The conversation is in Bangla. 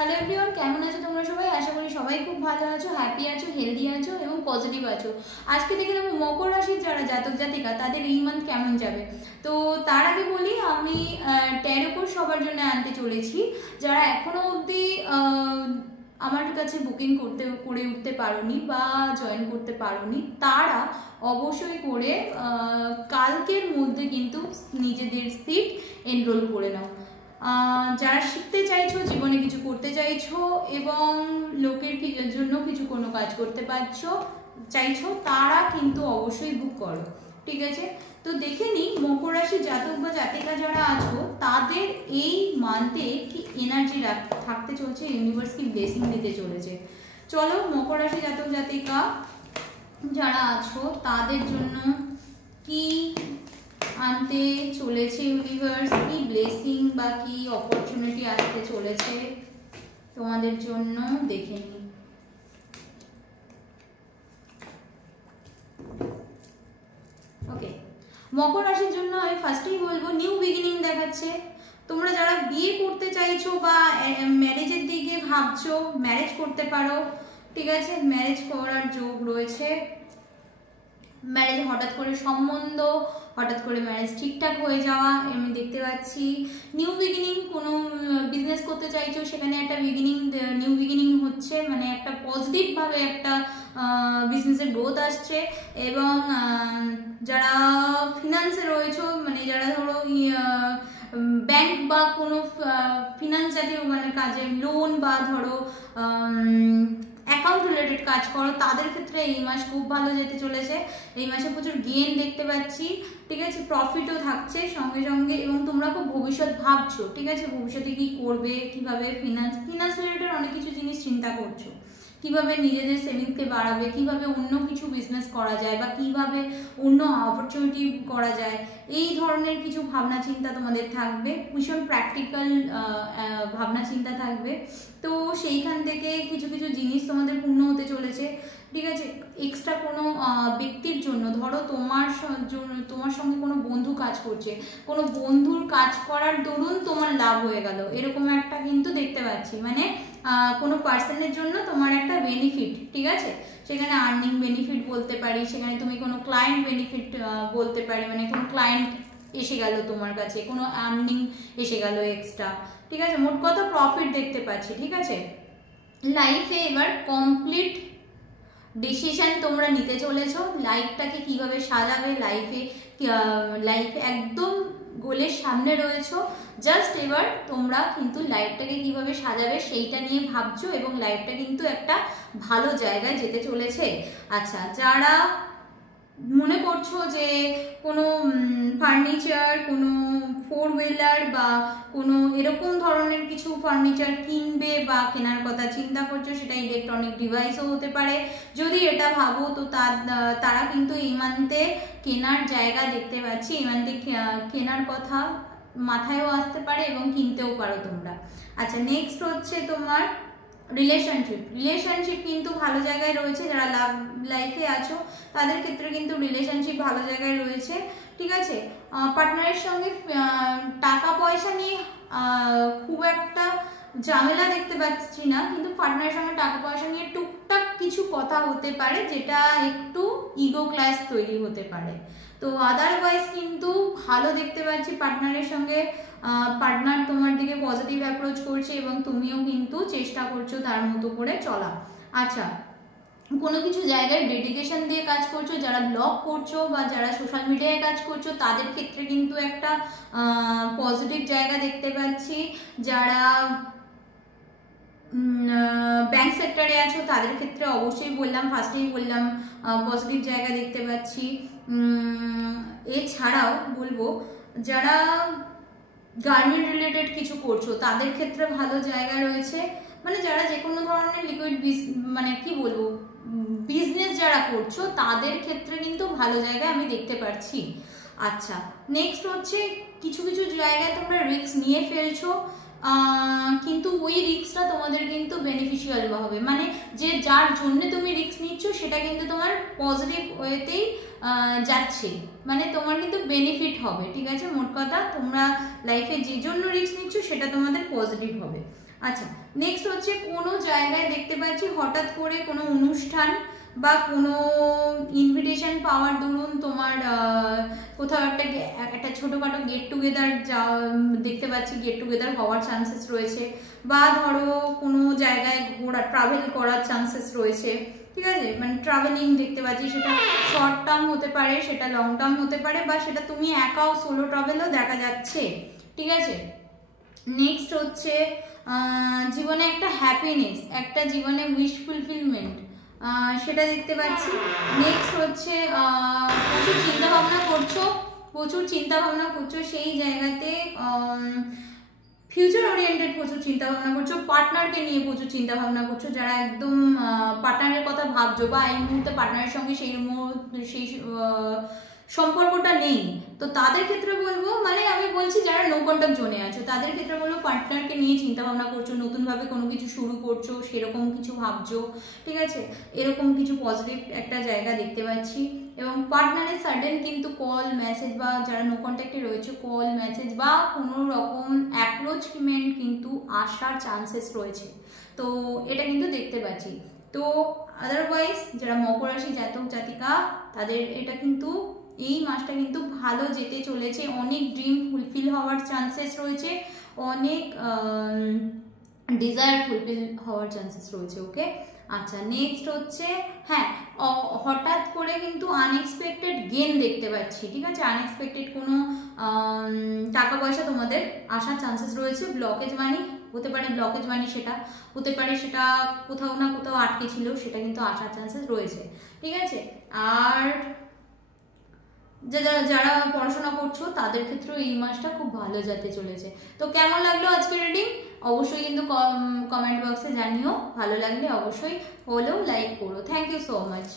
হ্যালো এভরিওয়ান, কেমন আছো তোমরা সবাই? আশা করি সবাই খুব ভালো আছো, হ্যাপি আছো, হেলদি আছো এবং পজিটিভ আছো। আজকে দেখে নেবো মকর রাশির যারা জাতক জাতিকা তাদের এই মান্থ কেমন যাবে। তো তার আগে বলি, আমি ট্যারো কোর্স সবার জন্য আনতে চলেছি। যারা এখনো অবধি আমার কাছে বুকিং করে উঠতে পারোনি বা জয়েন করতে পারোনি, তারা অবশ্যই করে কালকের মধ্যে কিন্তু নিজেদের সিট এনরোল করে নাও। যারা শিখতে চাইছো, জীবনে কিছু করতে চাইছো এবং লোকের জন্য কিছু কোনো কাজ করতে চাইছো, তারা কিন্তু অবশ্যই বুক করো, ঠিক আছে? তো দেখে নিই মকর রাশি জাতক বা জাতিকা যারা আছো তাদের এই মান্থে কি এনার্জি থাকতে চলছে, ইউনিভার্স কি ব্লেসিং দিতে চলেছে। চলো, মকর রাশি জাতক জাতিকা যারা আছো তাদের জন্য কি আনতে চলেছে ইউনিভার্স, কি ব্লেসিং বা কি অপরচুনিটি আসতে চলেছে তোমাদের জন্য, দেখে নিই। ওকে, মকর রাশির জন্য আমি ফার্স্টেই বলবো নিউ বিগিনিং দেখাচ্ছে। তোমরা যারা বিয়ে করতে চাইছো বা ম্যারেজের দিকে ভাবছো, ম্যারেজ করতে পারো, ঠিক আছে? ম্যারেজ করার যোগ রয়েছে। ম্যারেজ হঠাৎ করে সম্বন্ধ, হঠাৎ করে ম্যারেজ ঠিকঠাক হয়ে যাওয়া আমি দেখতে পাচ্ছি। নিউ বিগিনিং, কোনো বিজনেস করতে চাইছো সেখানে একটা নিউ বিগিনিং হচ্ছে, মানে একটা পজিটিভভাবে একটা বিজনেসের গ্রোথ আসছে। এবং যারা ফিনান্সে রয়েছো, মানে যারা ধরো ব্যাংক বা কোনো ফিনান্স জাতীয় মানে কাজে লোন বা ধরো অ্যাকাউন্ট রিলেটেড কাজ করো, তাদের ক্ষেত্রে এই মাস খুব ভালো যেতে চলেছে। এই মাসে প্রচুর গেইন দেখতে পাচ্ছি, ঠিক আছে? প্রফিটও থাকছে সঙ্গে সঙ্গে। এবং তোমরা খুব ভবিষ্যৎ ভাবছো, ঠিক আছে? ভবিষ্যতে কি করবে, কিভাবে ফিনান্স রিলেটেড অনেক কিছু জিনিস চিন্তা করছো, কিভাবে নিজেদের সেভিংসকে বাড়াবে, কিভাবে অন্য কিছু বিজনেস করা যায় বা কিভাবে অন্য অপরচুনিটি করা যায়, এই ধরনের কিছু ভাবনা চিন্তা তোমাদের থাকবে। ভীষণ প্র্যাকটিক্যাল ভাবনা চিন্তা থাকবে। তো সেইখান থেকে কিছু কিছু জিনিস তোমাদের পূর্ণ হতে চলেছে, ঠিক আছে? এক্সট্রা কোনো ব্যক্তির জন্য, ধরো তোমার সঙ্গে কোনো বন্ধু কাজ করছে, কোনো বন্ধুর কাজ করার দরুন তোমার লাভ হয়ে গেল, এরকম একটা কিন্তু দেখতে পাচ্ছি। মানে কোনো পার্সনের জন্য তোমার একটা বেনিফিট, ঠিক আছে? সেখানে আর্নিং বেনিফিট বলতে পারি, সেখানে তুমি কোনো ক্লায়েন্ট বেনিফিট বলতে পারি, মানে কোনো ক্লায়েন্ট এসে গেল তোমার কাছে, কোনো আর্নিং এসে গেল এক্সট্রা, ঠিক আছে? মোট কথা প্রফিট দেখতে পাচ্ছি, ঠিক আছে? লাইফে এবার কমপ্লিট ডিসিশন তোমরা নিতে চলেছো, লাইফটাকে কিভাবে সাজাবে, লাইফে একদম গোলের সামনে রয়েছো। জাস্ট এবার তোমরা কিন্তু লাইফটাকে কিভাবে সাজাবে সেইটা নিয়ে ভাবছো এবং লাইফটা কিন্তু একটা ভালো জায়গায় যেতে চলেছে। আচ্ছা, যারা মনে করছো যে কোনো ফার্নিচার, কোনো 4 হুইলার বা কোনো এরকম ধরনের কিছু ফার্নিচার কিনবে বা কেনার কথা চিন্তা করছো, সেটা ইলেকট্রনিক ডিভাইসও হতে পারে। যদি এটা ভাবো তো তারা কিন্তু এই মান্থে কেনার জায়গা দেখতে পাচ্ছি, এই মান্থে কেনার কথা মাথায়ও আসতে পারে এবং কিনতেও পারো তোমরা। আচ্ছা, নেক্সট হচ্ছে তোমার রিলেশনশিপ কিন্তু ভালো জায়গায় রয়েছে। যারা লাভ লাইফে আছো তাদের ক্ষেত্রে কিন্তু রিলেশনশিপ ভালো জায়গায় রয়েছে, ঠিক আছে? পার্টনারের সঙ্গে টাকা পয়সা নিয়ে খুব একটা ঝামেলা দেখতে পাচ্ছি না, কিন্তু পার্টনারের সঙ্গে টাকা পয়সা নিয়ে টুকটাক কিছু কথা হতে পারে, যেটা একটু ইগো ক্ল্যাশ তৈরি হতে পারে। তো আদারওয়াইজ কিন্তু ভালো দেখতে পাচ্ছি পার্টনারের সঙ্গে। পার্টনার তোমার দিকে পজিটিভ অ্যাপ্রোচ করছে এবং তুমিও কিন্তু চেষ্টা করছো তার মতো করে চলা। আচ্ছা, কোনো কিছু জায়গায় ডেডিকেশন দিয়ে কাজ করছো, যারা ব্লগ করছো বা যারা সোশ্যাল মিডিয়ায় কাজ করছো তাদের ক্ষেত্রে কিন্তু একটা পজিটিভ জায়গা দেখতে পাচ্ছি। যারা ব্যাংক সেক্টরে আছো তাদের ক্ষেত্রে অবশ্যই ফার্স্টেই বললাম পজিটিভ জায়গা দেখতে পাচ্ছি। এছাড়াও বলবো যারা গার্মেন্ট রিলেটেড কিছু করছো তাদের ক্ষেত্রে ভালো জায়গা রয়েছে। মানে যারা যে কোনো ধরনের লিকুইড মানে কি বলবো বিজনেস যারা করছো তাদের ক্ষেত্রে কিন্তু ভালো জায়গা আমি দেখতে পাচ্ছি। আচ্ছা, নেক্সট হচ্ছে কিছু কিছু জায়গায় তোমরা রিস্ক নিয়ে ফেলছো, কিন্তু ওই রিস্কটা তোমাদের কিন্তু বেনিফিশিয়াল হবে। মানে যে যার জন্য তুমি রিস্ক নিচ্ছ সেটা কিন্তু তোমার পজিটিভ ওয়েতেই যাচ্ছে, মানে তোমার কিন্তু বেনিফিট হবে, ঠিক আছে? মোট কথা তোমরা লাইফে যে জন্য রিস্ক নিচ্ছ সেটা তোমাদের পজিটিভ হবে। আচ্ছা, নেক্সট হচ্ছে কোনো জায়গায় দেখতে পাচ্ছি হঠাৎ করে কোনো অনুষ্ঠান বা কোনো ইনভিটেশন পাওয়ার দরুন তোমার কোথাও একটা ছোটোখাটো গেট টুগেদার দেখতে পাচ্ছি, গেট টুগেদার হওয়ার চান্সেস রয়েছে, বা ধরো কোনো জায়গায় ট্রাভেল করার চান্সেস রয়েছে, ঠিক আছে, মানে ট্রাভেলিং দেখতে পাচ্ছি, সেটা শর্ট টার্ম হতে পারে, সেটা লং টার্ম হতে পারে, বা সেটা তুমি একাও সোলো ট্রাভেলও দেখা যাচ্ছে, ঠিক আছে। নেক্সট হচ্ছে জীবনে একটা হ্যাপিনেস, একটা জীবনে উইশ ফুলফিলমেন্ট, সেটা দেখতে পাচ্ছি। নেক্সট হচ্ছে প্রচুর চিন্তা ভাবনা করছো, সেই জায়গাতে ফিউচার ওরিয়েন্টেড প্রচুর চিন্তা ভাবনা করছো, পার্টনারকে নিয়ে প্রচুর চিন্তা ভাবনা করছো, যারা একদম পার্টনারের কথা ভাবছো বা এই মুহূর্তে পার্টনারের সঙ্গে সেই সম্পর্কটা নেই, তো তাদের ক্ষেত্রে বলবো, মানে আমি বলছি যারা নো কন্টাক্ট জোনে আছো তাদের ক্ষেত্রে বলবো পার্টনারকে নিয়ে চিন্তা ভাবনা করছো, নতুনভাবে কোনো কিছু শুরু করছো, সেরকম কিছু ভাবছো, ঠিক আছে, এরকম কিছু পজিটিভ একটা জায়গা দেখতে পাচ্ছি। এবং পার্টনারের সাডেন কিন্তু কল মেসেজ, বা যারা নো কন্ট্যাক্টে রয়েছে কল মেসেজ বা কোনো রকম অ্যাপ্রোচমেন্ট কিন্তু আসার চান্সেস রয়েছে, তো এটা কিন্তু দেখতে পাচ্ছি। তো আদারওয়াইজ যারা মকর রাশি জাতক জাতিকা তাদের এটা কিন্তু এই মাসটা কিন্তু ভালো যেতে চলেছে, অনেক ড্রিম ফুলফিল হওয়ার চান্সেস রয়েছে, অনেক ডিজায়ার ফুলফিল হওয়ার চান্সেস রয়েছে। ওকে, আচ্ছা, নেক্সট হচ্ছে হ্যাঁ, হঠাৎ করে কিন্তু আনএক্সপেক্টেড গেন দেখতে পাচ্ছি, ঠিক আছে, আনএক্সপেক্টেড কোনো টাকা পয়সা তোমাদের আসার চান্সেস রয়েছে। ব্লকেজ মানি হতে পারে, ব্লকেজ মানি সেটা হতে পারে, সেটা কোথাও না কোথাও আটকে ছিল, সেটা কিন্তু আসার চান্সেস রয়েছে, ঠিক আছে। আর যারা পড়াশোনা করছো তাদের ক্ষেত্রেও এই মাসটা খুব ভালো যেতে চলেছে। তো কেমন লাগলো আজকের রিডিং অবশ্যই কিন্তু কমেন্ট বক্সে জানিও, ভালো লাগলে অবশ্যই হলেও লাইক করো। Thank you so much.